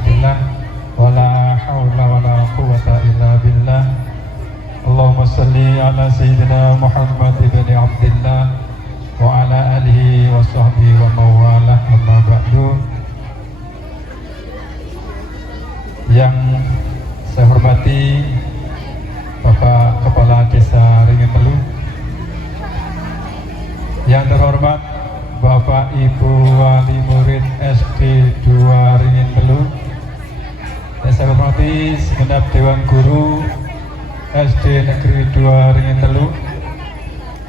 barakatillah. Wala haula wala quwwata illa billah. Allahumma salli ala sayyidina Muhammad ibn Abdillah wa ala alihi wa sahbihi wa mawalah, amma ba'du. Yang saya hormati Bapak Kepala Desa Ringin Telu, yang terhormat Bapak Ibu Wali Murid SD 2 Ringin Telu, yang saya hormati segenap Dewan Guru SD Negeri 2 Ringin Telu,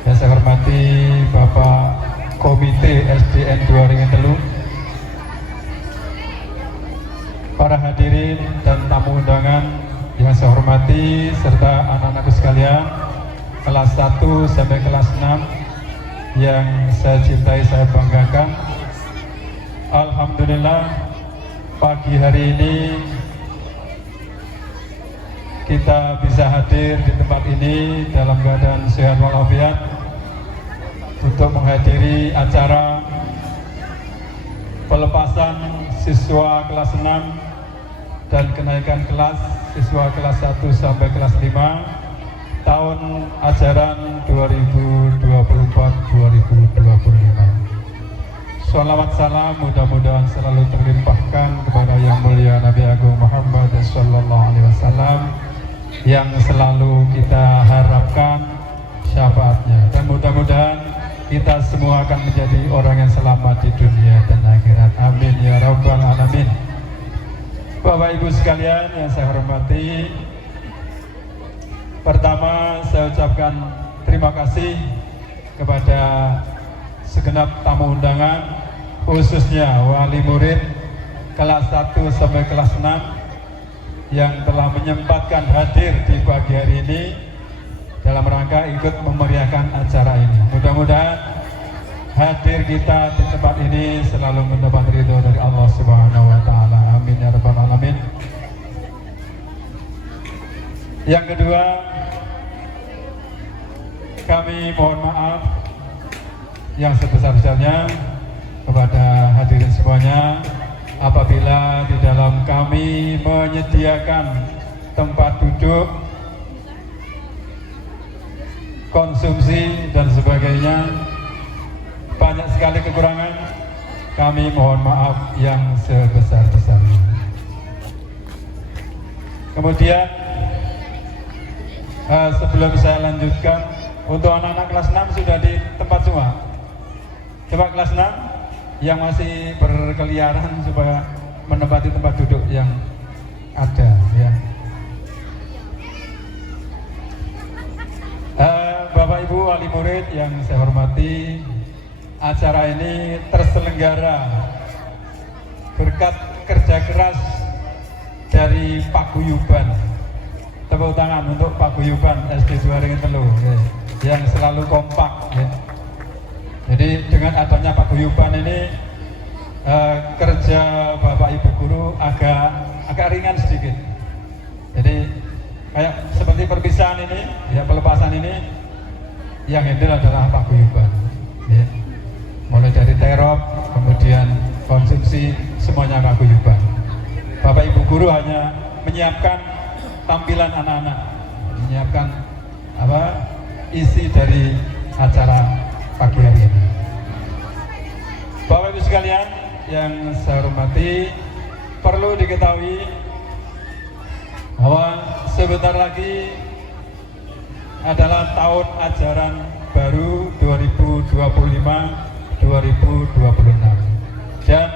yang saya hormati Bapak Komite SDN 2 Ringin Telu, para hadirin dan tamu undangan yang saya hormati, serta anak-anakku sekalian kelas 1 sampai kelas 6 yang saya cintai, saya banggakan. Alhamdulillah, pagi hari ini kita bisa hadir di tempat ini dalam keadaan sehat walafiat untuk menghadiri acara pelepasan siswa kelas 6 dan kenaikan kelas siswa kelas 1 sampai kelas 5 tahun ajaran 2024-2025. Sholawat salam mudah-mudahan selalu terlimpahkan kepada Yang Mulia Nabi Agung Muhammad Sallallahu Alaihi Wasallam, yang selalu kita harapkan syafaatnya, dan mudah-mudahan kita semua akan menjadi orang yang selamat di dunia dan akhirat. Amin ya rabbal alamin. Bapak Ibu sekalian yang saya hormati, pertama saya ucapkan terima kasih kepada segenap tamu undangan, khususnya wali murid kelas 1 sampai kelas 6 yang telah menyempatkan hadir di pagi hari ini dalam rangka ikut memeriahkan acara ini. Mudah-mudahan hadir kita di tempat ini selalu mendapat ridho dari Allah Subhanahu wa Ta'ala. Amin ya rabbal alamin. Yang kedua, kami mohon maaf yang sebesar-besarnya kepada hadirin semuanya apabila di dalam kami menyediakan tempat duduk, konsumsi dan sebagainya banyak sekali kekurangan. Kami mohon maaf yang sebesar-besarnya. Kemudian sebelum saya lanjutkan, untuk anak-anak kelas 6 sudah di tempat semua. Coba kelas 6 yang masih berkeliaran supaya menempati tempat duduk yang ada, ya. Bapak Ibu wali murid yang saya hormati, acara ini terselenggara berkat kerja keras dari Paguyuban. Tepuk tangan untuk Paguyuban SD 2 Ringin Telu, ya, yang selalu kompak, ya. Jadi dengan adanya Paguyuban ini kerja Bapak Ibu guru agak ringan sedikit. Jadi kayak seperti perpisahan ini, ya, pelepasan ini yang handle adalah Paguyuban, ya. Mulai dari terop, kemudian konsumsi, semuanya Paguyuban. Bapak Ibu guru hanya menyiapkan tampilan anak-anak, menyiapkan isi dari acara pagi hari ini. Bapak Ibu sekalian yang saya hormati, perlu diketahui bahwa sebentar lagi adalah tahun ajaran baru 2025-2026, dan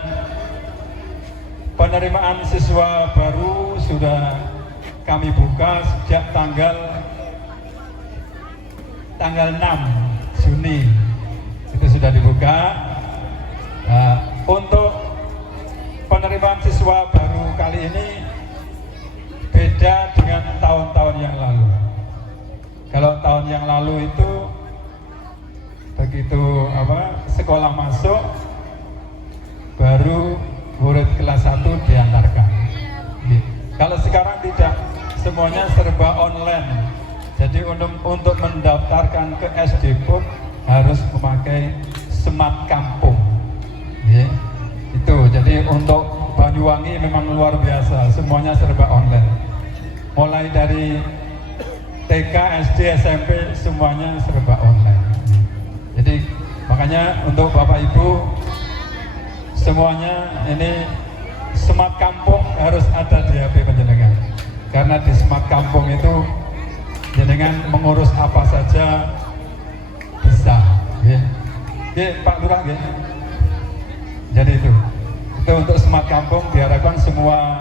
penerimaan siswa baru sudah kami buka sejak tanggal 6 Juni. Itu sudah dibuka. Untuk penerimaan siswa baru kali ini beda dengan tahun-tahun yang lalu. Kalau tahun yang lalu itu begitu sekolah masuk, baru murid kelas 1 diantarkan. Kalau sekarang tidak, semuanya serba online. Jadi untuk mendaftarkan ke SD pun harus memakai Smart Kampung. Itu jadi untuk Banyuwangi memang luar biasa, semuanya serba online. Mulai dari TK, SD, SMP semuanya serba online. Jadi makanya untuk Bapak Ibu semuanya ini smart kampung harus ada di HP panjenengan. Karena di smart kampung itu jenengan mengurus apa saja bisa. Ya. Pak Lurah ya. Jadi itu untuk smart kampung diharapkan semua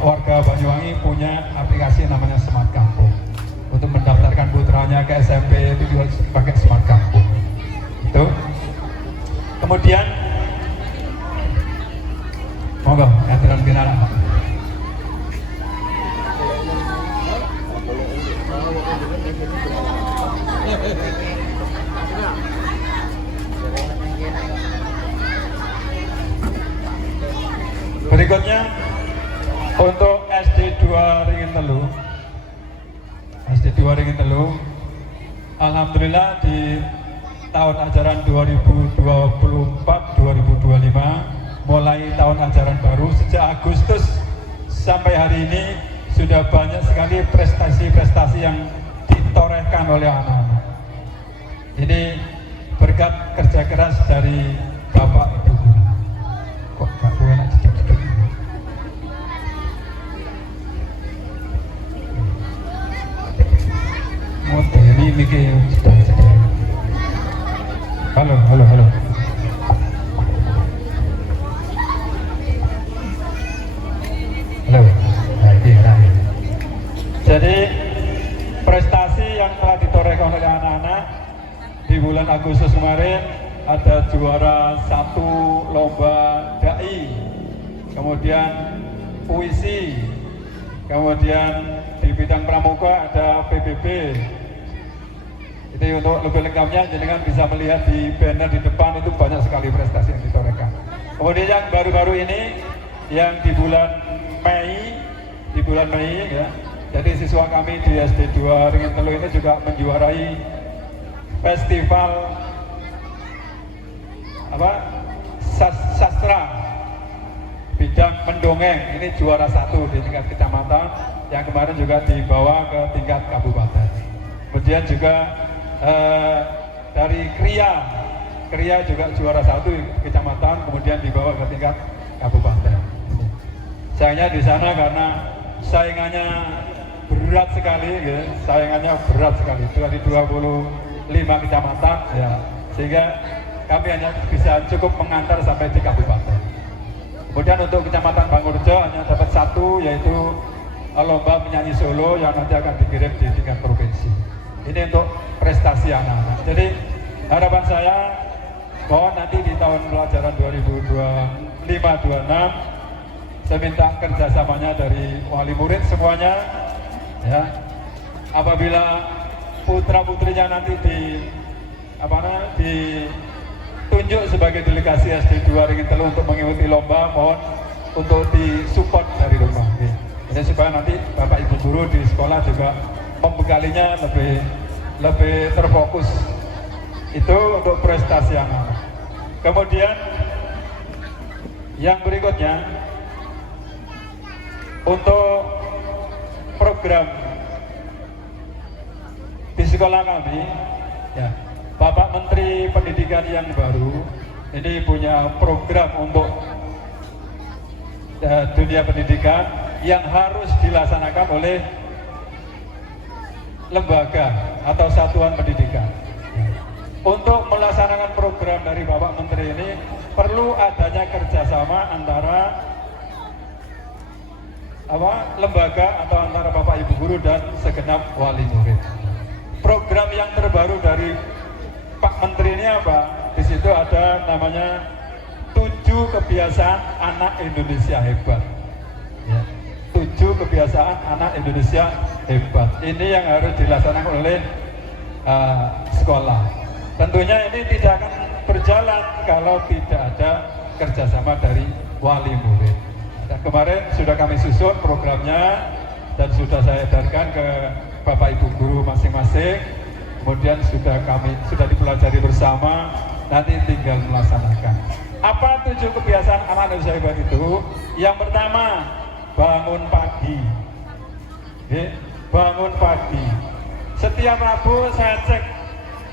warga Banyuwangi punya aplikasi namanya smart kampung. Untuk mendaftarkan putranya ke SMP itu juga pakai smart kampung. Itu. Kemudian monggo aturan binara Pak. Berikutnya untuk SD 2 Ringin Telu. SD 2 Ringin Telu, alhamdulillah di tahun ajaran 2024-2025 mulai tahun ajaran baru sejak Agustus sampai hari ini sudah banyak sekali prestasi-prestasi yang ditorehkan oleh anak-anak. Ini berkat kerja keras dari Bapak Ibu Guru. Kok gak boleh nak cedek-cedek? Motor ini mikir cedek-cedek. Halo. Jadi prestasi yang telah ditorehkan oleh anak-anak di bulan Agustus kemarin ada juara 1 lomba dai, kemudian puisi, kemudian di bidang pramuka ada PBB. Jadi untuk lebih lengkapnya jenengan bisa melihat di banner di depan itu banyak sekali prestasi yang ditorehkan. Kemudian yang baru-baru ini yang di bulan Mei ya. Jadi siswa kami di SD 2 Ringin Telu ini juga menjuarai festival sastra bidang mendongeng. Ini juara 1 di tingkat kecamatan, yang kemarin juga dibawa ke tingkat kabupaten. Kemudian juga dari Kria juga juara 1 di kecamatan, kemudian dibawa ke tingkat kabupaten. Sayangnya di sana karena saingannya berat sekali, ya. Dari 25 kecamatan, ya, sehingga kami hanya bisa cukup mengantar sampai di kabupaten. Kemudian untuk kecamatan Bangurjo hanya dapat 1, yaitu lomba menyanyi solo yang nanti akan dikirim di tingkat provinsi. Ini untuk prestasi anak-anak. Jadi harapan saya bahwa nanti di tahun pelajaran 2025-26 saya minta kerjasamanya dari wali murid semuanya, ya. Apabila putra putrinya nanti ditunjuk sebagai delegasi SD 2 Ringin Telu untuk mengikuti lomba, mohon untuk disupport dari rumah. Jadi supaya nanti Bapak Ibu guru di sekolah juga membekalinya lebih terfokus. Itu untuk prestasi anak. Kemudian yang berikutnya untuk program di sekolah kami, ya, Bapak Menteri Pendidikan yang baru ini punya program untuk dunia pendidikan yang harus dilaksanakan oleh lembaga atau satuan pendidikan. Untuk melaksanakan program dari Bapak Menteri ini perlu adanya kerjasama antara lembaga atau antara Bapak Ibu guru dan segenap wali murid. Program yang terbaru dari Pak Menteri ini apa? Di situ ada namanya 7 kebiasaan anak Indonesia hebat. Ya. 7 kebiasaan anak Indonesia hebat. Ini yang harus dilaksanakan oleh sekolah. Tentunya ini tidak akan berjalan kalau tidak ada kerjasama dari wali murid. Dan kemarin sudah kami susun programnya dan sudah saya edarkan ke Bapak Ibu guru masing-masing. Kemudian sudah dipelajari bersama nanti tinggal melaksanakan. Apa 7 kebiasaan anak Indonesia hebat itu? Yang pertama, bangun pagi. Bangun pagi. Setiap Rabu saya cek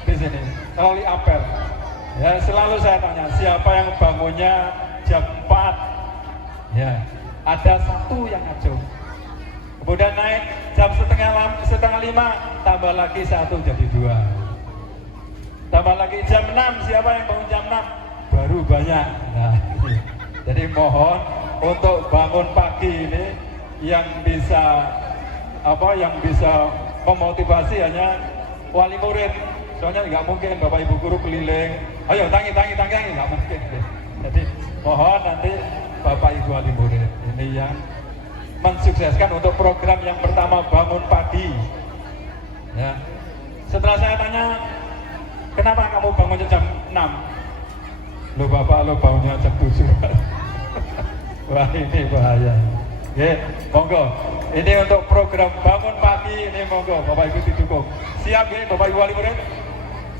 di sini melalui apel. Ya, selalu saya tanya siapa yang bangunnya jam 4. Ya, ada 1 yang ngaco. Kemudian naik jam setengah 5, tambah lagi 1 jadi 2. Tambah lagi jam 6, siapa yang bangun jam 6? Baru banyak. Nah, jadi mohon untuk bangun pagi ini yang bisa memotivasi hanya wali murid. Soalnya nggak mungkin Bapak Ibu guru keliling, ayo tangi, nggak mungkin. Jadi mohon nanti Bapak Ibu wali murid ini yang mensukseskan untuk program yang pertama, bangun pagi. Ya. Setelah saya tanya, kenapa kamu bangunnya jam 6? Loh Bapak, lo bangunnya jam 7. Wah, ini bahaya. Ya, monggo. Ini untuk program bangun pagi ini, monggo Bapak Ibu didukung. Siap ya Bapak Ibu wali murid?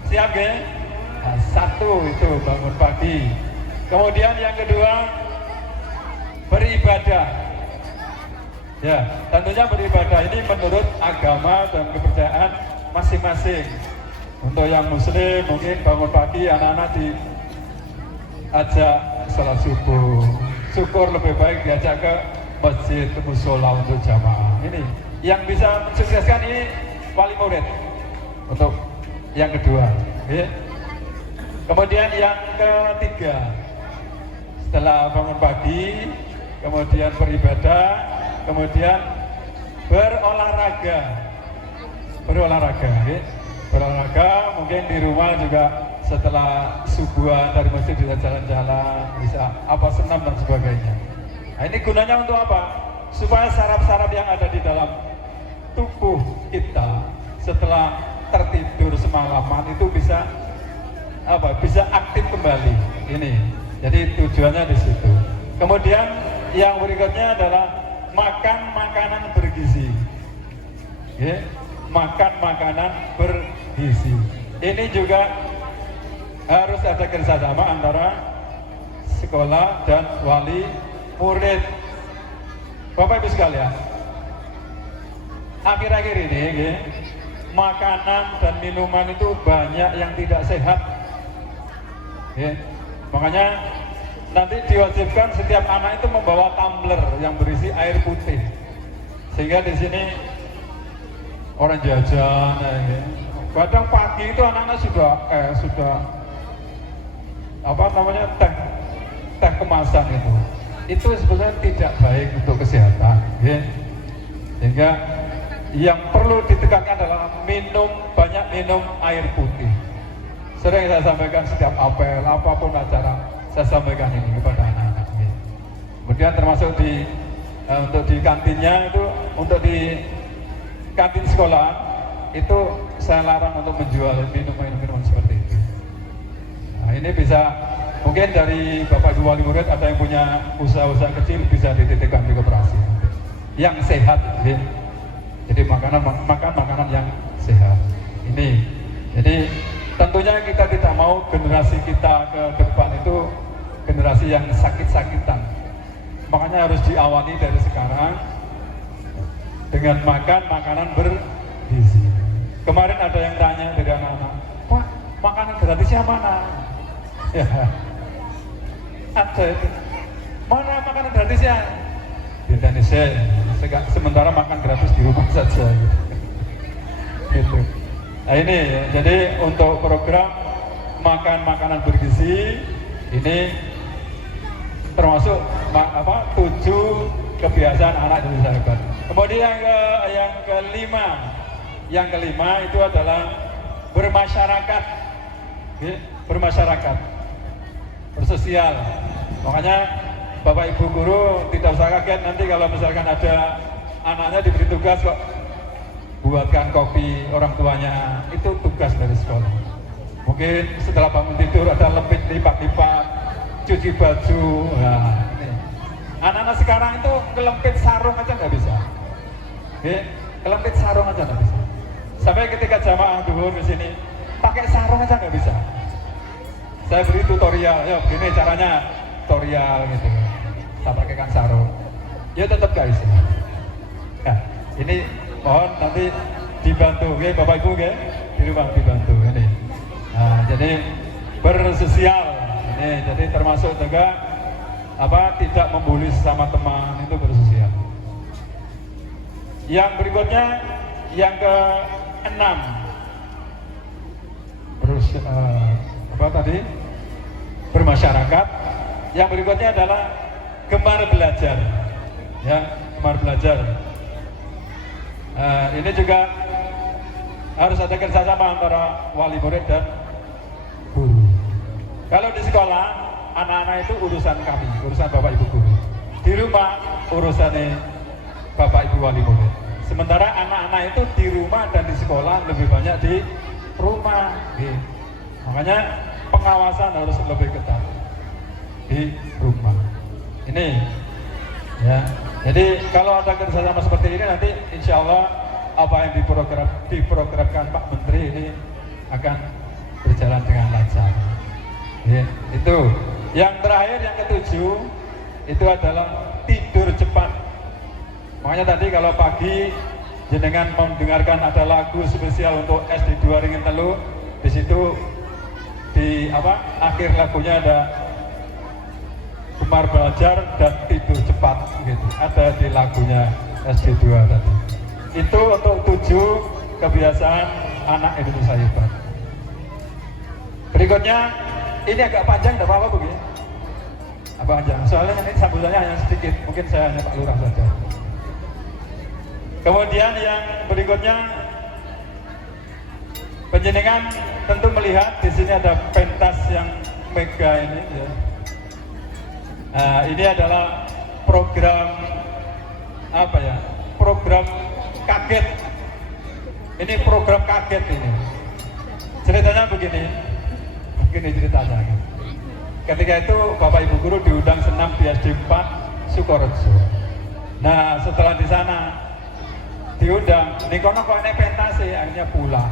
Siap ya? Nah, 1 itu bangun pagi. Kemudian yang kedua, beribadah. Ya, tentunya beribadah ini menurut agama dan kepercayaan masing-masing. Untuk yang muslim mungkin bangun pagi anak-anak diajak salat subuh. Syukur lebih baik diajak ke masjid, ke musola untuk jamaah. Ini yang bisa mensukseskan ini wali murid. Untuk yang kedua, ya. Kemudian yang ketiga, setelah bangun pagi, kemudian beribadah, kemudian berolahraga, ya. Berolahraga mungkin di rumah juga setelah subuhan dari masjid bisa jalan-jalan, bisa apa senam dan sebagainya. Nah, ini gunanya untuk apa? Supaya saraf-saraf yang ada di dalam tubuh kita setelah tertidur semalaman itu bisa aktif kembali. Ini jadi tujuannya di situ. Kemudian yang berikutnya adalah makan makanan bergizi. Ya, makan makanan bergizi. Ini juga harus ada kerjasama antara sekolah dan wali murid. Bapak Ibu sekalian, akhir-akhir ini ya, makanan dan minuman itu banyak yang tidak sehat. Ya, makanya nanti diwajibkan setiap anak itu membawa tumbler yang berisi air putih. Sehingga di sini orang jajan, ya. Kadang pagi itu anak-anak sudah teh kemasan itu. Itu sebenarnya tidak baik untuk kesehatan. Ya. Sehingga yang perlu ditekankan adalah banyak minum air putih. Sering saya sampaikan setiap apel, apapun acara, saya sampaikan ini kepada anak-anak. Kemudian termasuk untuk di kantinnya itu, untuk di kantin sekolah itu saya larang untuk menjual minuman seperti itu. Nah, ini bisa mungkin dari Bapak Ibu wali murid ada yang punya usaha-usaha kecil bisa dititipkan di koperasi yang sehat. Ya. Jadi makan makanan yang sehat. Ini jadi tentunya kita tidak mau generasi kita ke depan itu generasi yang sakit-sakitan. Makanya harus diawali dari sekarang dengan makan makanan bergizi. Kemarin ada yang tanya dari anak-anak, Pak, makanan gratisnya mana? Ya, ada itu. Mana makanan gratisnya? Di Indonesia, sementara makan gratis di rumah saja. Gitu. Nah ini, jadi untuk program makan makanan bergizi ini termasuk 7 kebiasaan anak Indonesia hebat. Kemudian yang kelima itu adalah bermasyarakat, bersosial. Makanya Bapak Ibu guru tidak usah kaget nanti kalau misalkan ada anaknya diberi tugas kok buatkan kopi orang tuanya, itu tugas dari sekolah. Mungkin setelah bangun tidur ada lempit lipat-lipat, cuci baju. Nah, ini. Anak-anak sekarang itu kelempit sarung aja nggak bisa. Kelempit sarung aja nggak bisa. Sampai ketika jamaah duhur di sini pakai sarung aja nggak bisa. saya beri tutorial, ya begini caranya, tutorial gitu. Tak pakai kan sarung. Ya tetap guys. Nah, ini mohon nanti dibantu, ya Bapak Ibu ya, di rumah dibantu ini. Nah, jadi bersosial, ini jadi termasuk juga tidak membuli sesama teman, itu bersosial. Yang berikutnya, yang ke-6, bermasyarakat. Yang berikutnya adalah gemar belajar, ya gemar belajar. Ini juga harus ada kerjasama antara wali murid dan guru. Kalau di sekolah, anak-anak itu urusan kami, urusan Bapak Ibu guru. Di rumah urusannya Bapak Ibu wali murid. Sementara anak-anak itu di rumah dan di sekolah lebih banyak di rumah. Makanya pengawasan harus lebih ketat di rumah. Ini ya. Jadi kalau ada kerjasama seperti ini nanti insya Allah apa yang diprogramkan Pak Menteri ini akan berjalan dengan lancar. Ya, itu. Yang terakhir yang ke-7 itu adalah tidur cepat. Makanya tadi kalau pagi jenengan mendengarkan ada lagu spesial untuk SD 2 Ringin Telu, di situ di akhir lagunya ada gemar belajar dan tidur cepat gitu. Ada di lagunya SD 2 tadi. Itu untuk 7 kebiasaan anak Indonesia hebat. Berikutnya ini agak panjang, tidak apa-apa Bu ya. Panjang, soalnya ini sambutannya hanya sedikit, mungkin saya hanya Pak Lurah saja. Kemudian yang berikutnya, penjenengan tentu melihat di sini ada pentas yang mega ini ya. Nah, ini adalah program program kaget. Ini program kaget ini. Ceritanya begini ceritanya. Ketika itu Bapak Ibu guru diundang senam di SD 4 Sukorejo. Nah, setelah di sana diundang, di kono kok ini pentas sih, akhirnya pulang.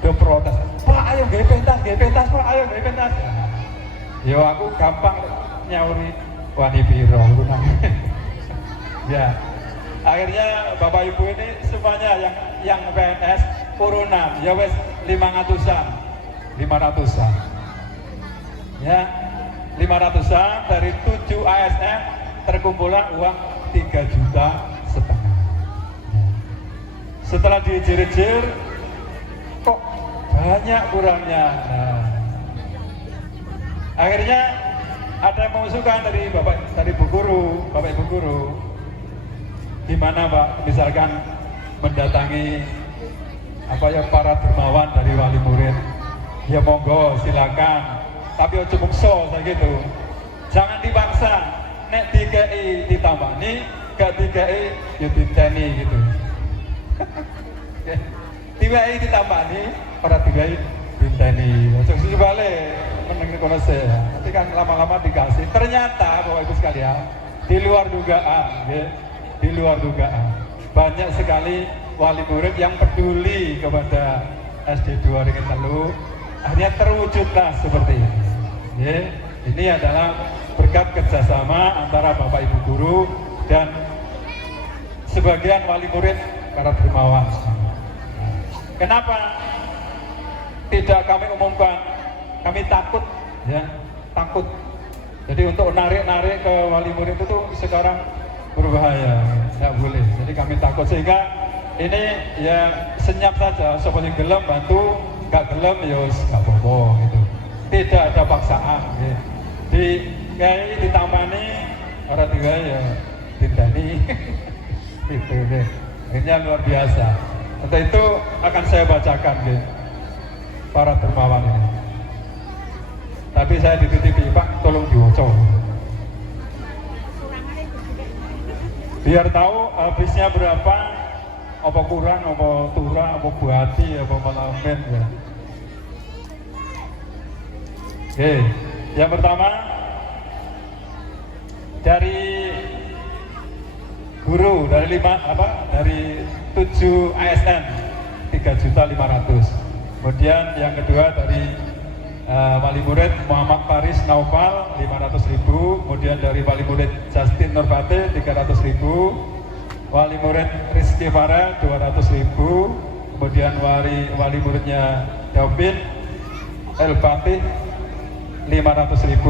Dia protes, Pak ayo gaya pentas Pak, ayo gaya pentas. Ya aku gampang nyauri wani biro. Ya, akhirnya Bapak Ibu ini semuanya yang PNS urunan, ya wes 500-an. Ya, 500-an dari 7 ASN terkumpullah uang 3,5 juta. Setelah dijir-jir, kok banyak kurangnya. Nah, akhirnya ada yang mengusulkan dari Bapak Ibu guru, gimana Pak, misalkan mendatangi para dermawan dari wali murid. Ya monggo silakan, tapi ojo mukso saya gitu. Jangan dipaksa. Nek DKI ditambani, gak DKI ya diteni gitu. DKI ditambani, para DKI diteni. Ojo sih balik menengin konose. Nanti kan lama-lama dikasih. Ternyata Bapak Ibu sekalian, di luar dugaan, banyak sekali wali murid yang peduli kepada SD 2 Ringin Telu. Akhirnya terwujudlah seperti ini. Ya, ini adalah berkat kerjasama antara Bapak Ibu guru dan sebagian wali murid para dermawan. Kenapa tidak kami umumkan? Kami takut, ya, takut. Jadi untuk narik ke wali murid itu sekarang berbahaya, tidak boleh. Jadi kami takut, sehingga ini ya senyap saja. Seperti gelem bantu, gak gelem ya gak apa-apa gitu. Tidak ada paksaan. Ya. Kayak ditamani orang tiga ya ditani. Gitu deh. Akhirnya luar biasa. Untuk itu akan saya bacakan gitu, para dermawan ini. Tapi saya dititipi, Pak, tolong diwocok. Biar tahu habisnya berapa, apa kurang, apa turah, apa buati, apa malamen ya. Oke, yang pertama dari guru dari 7 ASN 3.500.000. Kemudian yang kedua dari wali murid Muhammad Faris Naufal 500.000, kemudian dari wali murid Justin Nurfate 300.000, wali murid Rizky Farah 200.000, kemudian wali muridnya David El Fatih 500.000,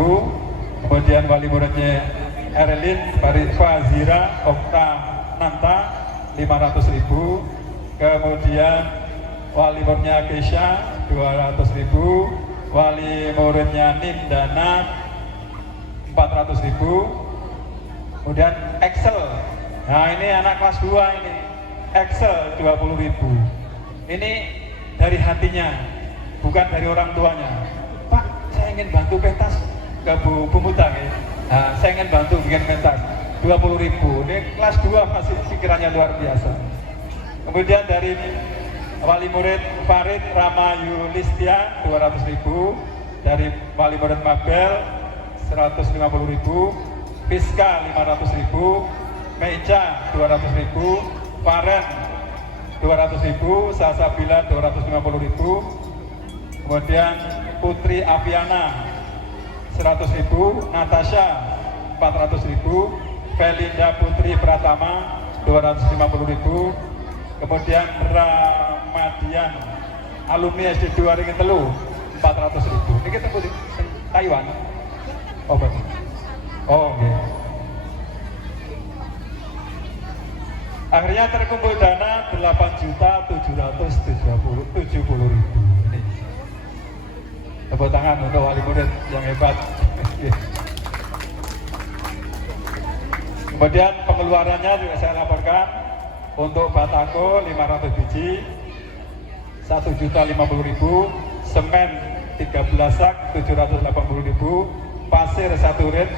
kemudian wali muridnya Erlin Fazira Okta Nanta 500.000, kemudian wali muridnya Keisha 200.000, wali muridnya Nindana 400.000, kemudian Excel. Nah ini anak kelas 2 ini Excel 20.000. Ini dari hatinya, bukan dari orang tuanya. Pak, saya ingin bantu pentas ke Bu Muta ya. Nah, saya ingin bantu bikin pentas 20.000. Ini kelas 2 masih pikirannya luar biasa. Kemudian dari wali murid Farid Rama Yulistia 200.000, dari wali murid Mabel 150.000, Fiska 500.000, Meja 200.000, Faren 200.000, Sasabila 250.000, kemudian Putri Aviana 100.000, Natasha 400.000, Felinda Putri Pratama 250.000, kemudian Ramadian alumni SD 2 Ringin Telu 400.000. Ini kita di Taiwan. Oh betul. Oh okay. Akhirnya terkumpul dana 8.770.000. Ini tepuk tangan untuk wali murid yang hebat. Kemudian pengeluarannya juga saya laporkan. Untuk batako 500 biji 1.050.000, semen 13 sak 780.000, pasir 1 rit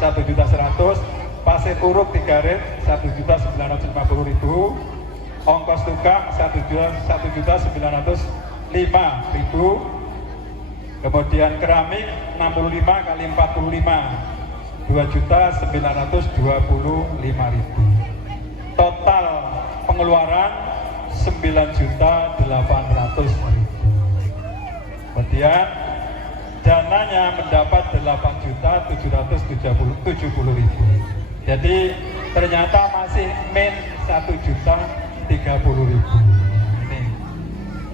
1.100.000, pasir uruk 3 rit 1.950.000, ongkos tukang 1.905.000, kemudian keramik 65 kali 45 2.925.000. Total pengeluaran 9.800.000. Kemudian dananya mendapat 8.770.000. Jadi ternyata masih min 1.030.000. Ini.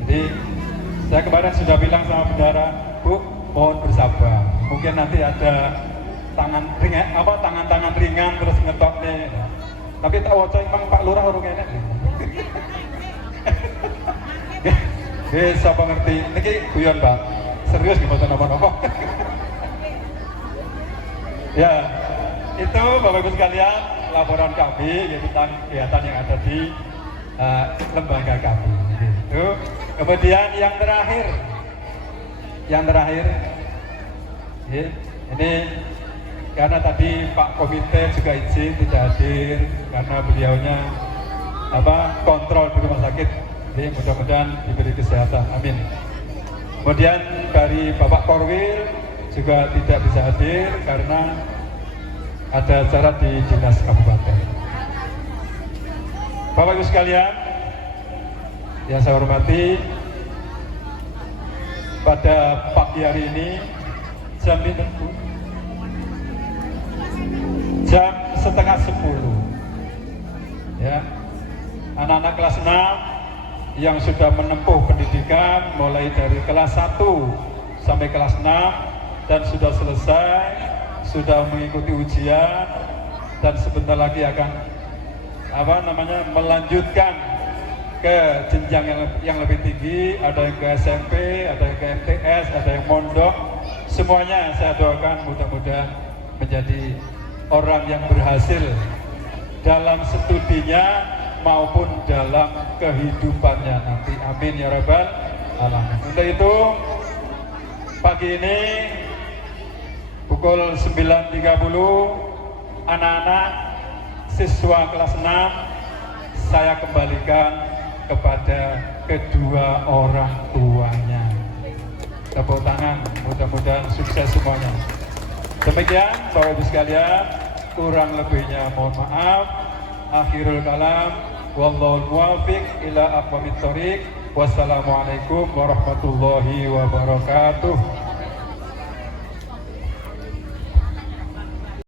Jadi saya kemarin sudah bilang sama bendara, Bu, mohon bersabar. Mungkin nanti ada tangan-tangan ringan terus ngetok nih. Tapi tak wajah emang Pak Lurah orang enak. Siapa ngerti? Ini guyon Pak. Serius gimana apa-apa. Ya, itu Bapak Ibu sekalian laporan kami tentang kegiatan yang ada di lembaga kami. Gitu. Kemudian yang terakhir, ini karena tadi Pak Komite juga izin tidak hadir karena beliaunya kontrol di rumah sakit, jadi mudah-mudahan diberi kesehatan, amin. Kemudian dari Bapak Korwil juga tidak bisa hadir karena ada acara di dinas kabupaten. Bapak Ibu sekalian yang saya hormati, pada pagi hari ini jam 9:30 ya, anak-anak kelas 6 yang sudah menempuh pendidikan mulai dari kelas 1 sampai kelas 6 dan sudah selesai, sudah mengikuti ujian dan sebentar lagi akan melanjutkan ke jenjang yang lebih tinggi, ada yang ke SMP, ada yang ke MTS, ada yang mondok. Semuanya saya doakan mudah-mudahan menjadi orang yang berhasil dalam studinya maupun dalam kehidupannya nanti. Amin ya rabbal alamin. Untuk itu pagi ini pukul 9.30 anak-anak siswa kelas 6 saya kembalikan kepada kedua orang tuanya. Tepuk tangan, mudah-mudahan sukses semuanya. Demikian Bapak Ibu sekalian, kurang lebihnya mohon maaf. Akhirul kalam, wallahul muwaffiq ila aqwamit thoriq. Wassalamualaikum warahmatullahi wabarakatuh.